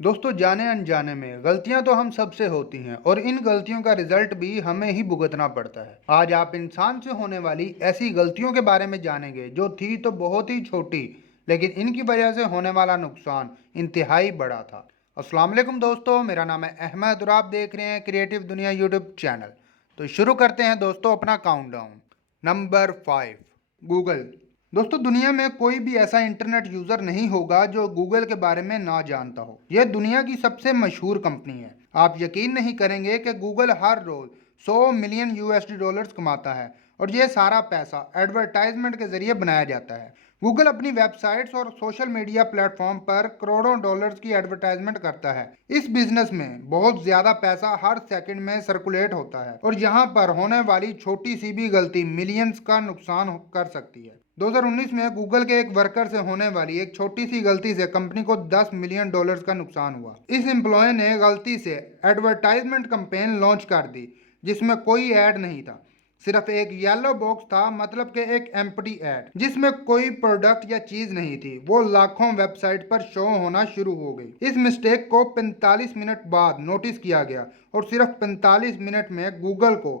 दोस्तों, जाने अनजाने में गलतियां तो हम सबसे होती हैं और इन गलतियों का रिजल्ट भी हमें ही भुगतना पड़ता है। आज आप इंसान से होने वाली ऐसी गलतियों के बारे में जानेंगे जो थी तो बहुत ही छोटी, लेकिन इनकी वजह से होने वाला नुकसान इंतहाई बड़ा था। अस्सलाम वालेकुम दोस्तों, मेरा नाम है अहमद और आप देख रहे हैं क्रिएटिव दुनिया यूट्यूब चैनल। तो शुरू करते हैं दोस्तों अपना काउंटडाउन। Number 5, Google. दोस्तों, दुनिया में कोई भी ऐसा इंटरनेट यूज़र नहीं होगा जो गूगल के बारे में ना जानता हो। यह दुनिया की सबसे मशहूर कंपनी है। आप यकीन नहीं करेंगे कि गूगल हर रोज़ 100 मिलियन यूएसडी डॉलर्स कमाता है और यह सारा पैसा एडवर्टाइजमेंट के जरिए बनाया जाता है। गूगल अपनी वेबसाइट्स और सोशल मीडिया प्लेटफॉर्म पर करोड़ों डॉलर्स की एडवर्टाइजमेंट करता है। इस बिजनेस में बहुत ज्यादा पैसा हर सेकंड में सर्कुलेट होता है और यहाँ पर होने वाली छोटी सी भी गलती मिलियंस का नुकसान कर सकती है। 2019 में गूगल के एक वर्कर से होने वाली एक छोटी सी गलती से कंपनी को 10 मिलियन डॉलर्स का नुकसान हुआ। इस एम्प्लॉय ने गलती से एडवर्टाइजमेंट कैंपेन लॉन्च कर दी जिसमें कोई ऐड नहीं था, सिर्फ एक येलो बॉक्स था, मतलब कि एक एम्प्टी एड जिसमें कोई प्रोडक्ट या चीज नहीं थी। वो लाखों वेबसाइट पर शो होना शुरू हो गई। इस मिस्टेक को 45 मिनट बाद नोटिस किया गया और सिर्फ 45 मिनट में गूगल को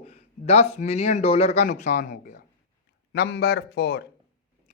10 मिलियन डॉलर का नुकसान हो गया। Number 4,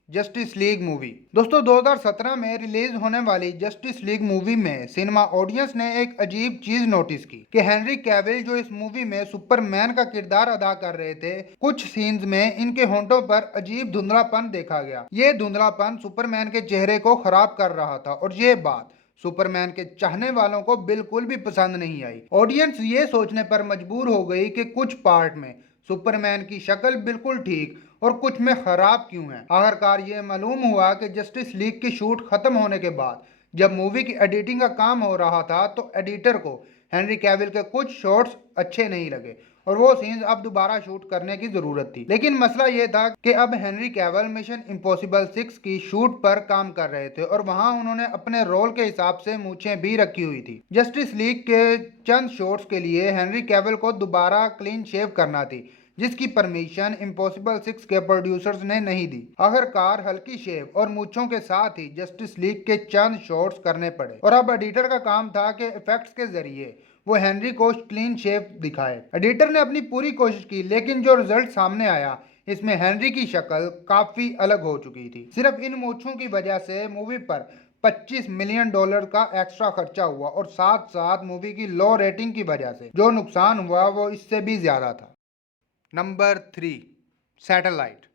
justice league movie. दोस्तों, 2017 में रिलीज होने वाली जस्टिस लीग मूवी में सिनेमा ऑडियंस ने एक अजीब चीज नोटिस की कि हेनरी कैविल जो इस मूवी में सुपरमैन का किरदार अदा कर रहे थे, कुछ सीन्स में इनके होंठों पर अजीब धुंधलापन देखा गया। ये धुंधलापन सुपरमैन के चेहरे को खराब कर रहा था और ये बात सुपरमैन के चाहने वालों को बिल्कुल भी पसंद नहीं आई। ऑडियंस ये सोचने पर मजबूर हो गई कि कुछ पार्ट में सुपरमैन की शक्ल बिल्कुल ठीक और कुछ में खराब क्यों है। आखिरकार ये मालूम हुआ कि जस्टिस लीग की शूट खत्म होने के बाद जब मूवी की एडिटिंग का काम हो रहा था तो एडिटर को हेनरी कैविल के कुछ शॉट्स अच्छे नहीं लगे और वो सीन्स अब दोबारा शूट करने की जरूरत थी। लेकिन मसला ये था कि अब हेनरी कैविल मिशन इम्पॉसिबल 6 की शूट पर काम कर रहे थे और वहां उन्होंने अपने रोल के हिसाब से मूछें भी रखी हुई थी। जस्टिस लीग के चंद शॉट्स के लिए हेनरी कैविल को दोबारा क्लीन शेव करना थी जिसकी परमिशन इम्पॉसिबल 6 के प्रोड्यूसर्स ने नहीं दी। आखिरकार हल्की शेव और मूछों के साथ ही जस्टिस लीग के चंद शॉट्स करने पड़े और अब एडिटर का काम था कि इफेक्ट्स के जरिए वो हेनरी को क्लीन शेव दिखाए। एडिटर ने अपनी पूरी कोशिश की, लेकिन जो रिजल्ट सामने आया इसमें हेनरी की शक्ल काफी अलग हो चुकी थी। सिर्फ इन मूछों की वजह से मूवी पर 25 मिलियन डॉलर का एक्स्ट्रा खर्चा हुआ और साथ साथ मूवी की लो रेटिंग की वजह से जो नुकसान हुआ वो इससे भी ज्यादा था। Number 3, satellite.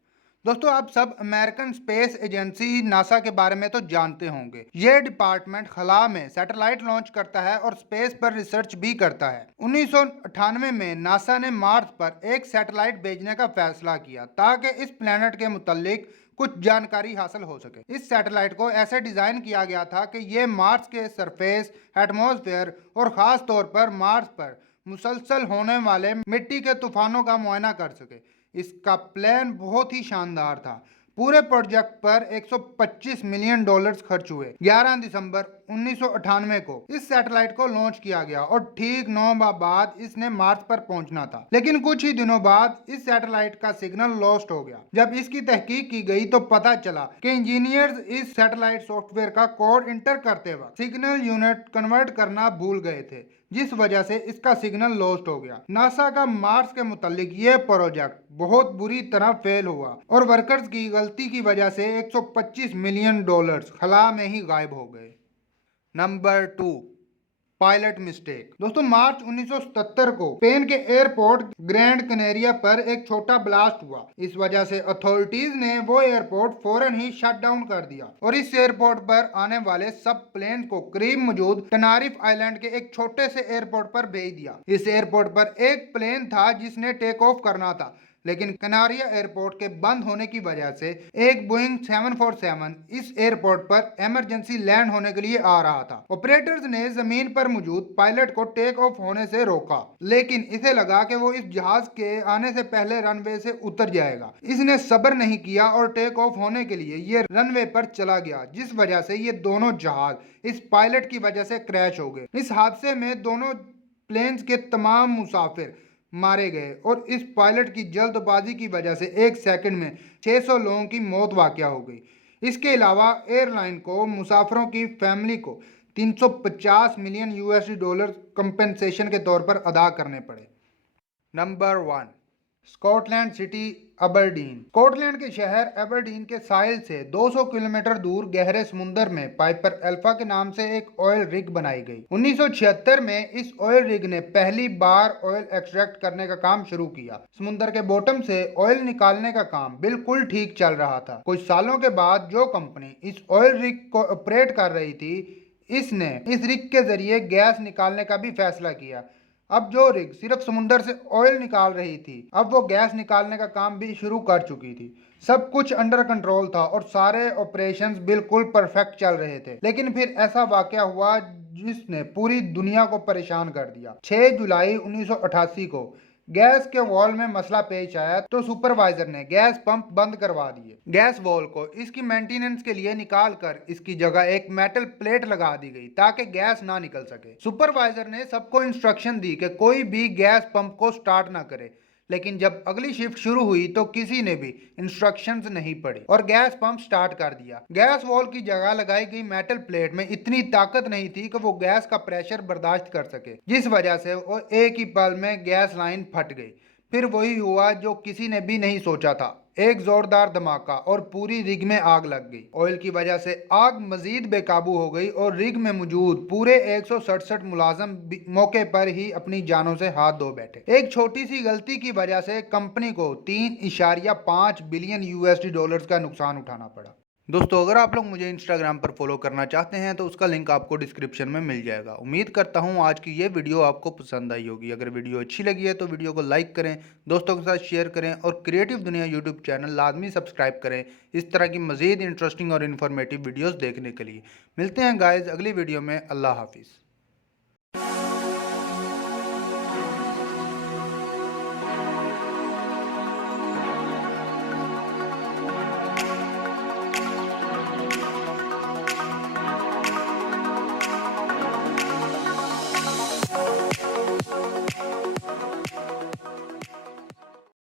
दोस्तों, आप सब अमेरिकन स्पेस एजेंसी नासा के बारे में तो जानते होंगे। ये डिपार्टमेंट खला में सैटेलाइट लॉन्च करता है और स्पेस पर रिसर्च भी करता है। 1998 में नासा ने मार्स पर एक सैटेलाइट भेजने का फैसला किया ताकि इस प्लेनेट के मुतालिक कुछ जानकारी हासिल हो सके। इस सैटेलाइट को ऐसे डिजाइन किया गया था कि ये मार्स के सरफेस, एटमॉस्फेयर और खास तौर पर मार्स पर मुसलसल होने वाले मिट्टी के तूफानों का मुआयना कर सके। इसका प्लान बहुत ही शानदार था। पूरे प्रोजेक्ट पर 125 मिलियन डॉलर्स खर्च हुए। 11 दिसंबर 1998 को इस सैटेलाइट को लॉन्च किया गया और ठीक 9 माह बाद इसने मार्स पर पहुंचना था। लेकिन कुछ ही दिनों बाद इस सैटेलाइट का सिग्नल लॉस्ट हो गया। जब इसकी तहकीक की गई तो पता चला कि इंजीनियर्स इस सैटेलाइट सॉफ्टवेयर का कोड इंटर करते वक्त सिग्नल यूनिट कन्वर्ट करना भूल गए थे, जिस वजह से इसका सिग्नल लॉस्ट हो गया। नासा का मार्स के मुतालिक ये प्रोजेक्ट बहुत बुरी तरह फेल हुआ और वर्कर्स की गलती की वजह से 125 मिलियन डॉलर्स खला में ही गायब हो गए। Number 2, pilot mistake. दोस्तों, मार्च 1977 को स्पेन के एयरपोर्ट ग्रैंड कनेरिया पर एक छोटा ब्लास्ट हुआ। इस वजह से अथॉरिटीज ने वो एयरपोर्ट फौरन ही शट डाउन कर दिया और इस एयरपोर्ट पर आने वाले सब प्लेन को करीब मौजूद टेनारिफ आइलैंड के एक छोटे से एयरपोर्ट पर भेज दिया। इस एयरपोर्ट पर एक प्लेन था जिसने टेक ऑफ करना था, लेकिन कनारिया एयरपोर्ट के बंद होने की वजह से एक बोइंग 747 इस एयरपोर्ट पर इमरजेंसी लैंड होने के लिए आ रहा था। ऑपरेटर्स ने जमीन पर मौजूद पायलट को टेक ऑफ होने से रोका, लेकिन इसे लगा कि वो इस जहाज के आने से पहले रनवे से उतर जाएगा। इसने सब्र नहीं किया और टेक ऑफ होने के लिए ये रनवे पर चला गया, जिस वजह से ये दोनों जहाज इस पायलट की वजह से क्रैश हो गए। इस हादसे में दोनों प्लेन्स के तमाम मुसाफिर मारे गए और इस पायलट की जल्दबाजी की वजह से एक सेकंड में 600 लोगों की मौत वाकया हो गई। इसके अलावा एयरलाइन को मुसाफिरों की फैमिली को 350 मिलियन यूएसडी डॉलर कंपेंसेशन के तौर पर अदा करने पड़े। Number 1, Scotland city Aberdeen. Scotland के शहर अबरडीन के साहिल से 200 किलोमीटर दूर गहरे समुद्र में पाइपर अल्फा के नाम से एक ऑयल रिग बनाई गई। 1976 में इस ऑयल रिग ने पहली बार ऑयल एक्सट्रैक्ट करने का काम शुरू किया। समुद्र के बॉटम से ऑयल निकालने का काम बिल्कुल ठीक चल रहा था। कुछ सालों के बाद जो कंपनी इस ऑयल रिग को ऑपरेट कर रही थी, इसने इस रिग के जरिए गैस निकालने का भी फैसला किया। अब जो रिग सिर्फ समुद्र से ऑयल निकाल रही थी, अब वो गैस निकालने का काम भी शुरू कर चुकी थी। सब कुछ अंडर कंट्रोल था और सारे ऑपरेशंस बिल्कुल परफेक्ट चल रहे थे। लेकिन फिर ऐसा वाकया हुआ जिसने पूरी दुनिया को परेशान कर दिया। 6 जुलाई 1988 को गैस के वॉल में मसला पेश आया तो सुपरवाइजर ने गैस पंप बंद करवा दिए। गैस वॉल को इसकी मेंटेनेंस के लिए निकाल कर इसकी जगह एक मेटल प्लेट लगा दी गई ताकि गैस ना निकल सके। सुपरवाइजर ने सबको इंस्ट्रक्शन दी कि कोई भी गैस पंप को स्टार्ट ना करे। लेकिन जब अगली शिफ्ट शुरू हुई तो किसी ने भी इंस्ट्रक्शंस नहीं पढ़ी और गैस पंप स्टार्ट कर दिया। गैस वॉल की जगह लगाई गई मेटल प्लेट में इतनी ताकत नहीं थी कि वो गैस का प्रेशर बर्दाश्त कर सके, जिस वजह से वो एक ही पल में गैस लाइन फट गई। फिर वही हुआ जो किसी ने भी नहीं सोचा था, एक जोरदार धमाका और पूरी रिग में आग लग गई। ऑयल की वजह से आग मजीद बेकाबू हो गई और रिग में मौजूद पूरे 167 मुलाजम मौके पर ही अपनी जानों से हाथ धो बैठे। एक छोटी सी गलती की वजह से कंपनी को 3.5 बिलियन यूएसडी डॉलर्स का नुकसान उठाना पड़ा। दोस्तों, अगर आप लोग मुझे इंस्टाग्राम पर फॉलो करना चाहते हैं तो उसका लिंक आपको डिस्क्रिप्शन में मिल जाएगा। उम्मीद करता हूं आज की ये वीडियो आपको पसंद आई होगी। अगर वीडियो अच्छी लगी है तो वीडियो को लाइक करें, दोस्तों के साथ शेयर करें और क्रिएटिव दुनिया यूट्यूब चैनल लाजमी सब्सक्राइब करें इस तरह की मज़ीद इंटरेस्टिंग और इन्फॉर्मेटिव वीडियोज़ देखने के लिए। मिलते हैं गाइज अगली वीडियो में। अल्लाह हाफिज़।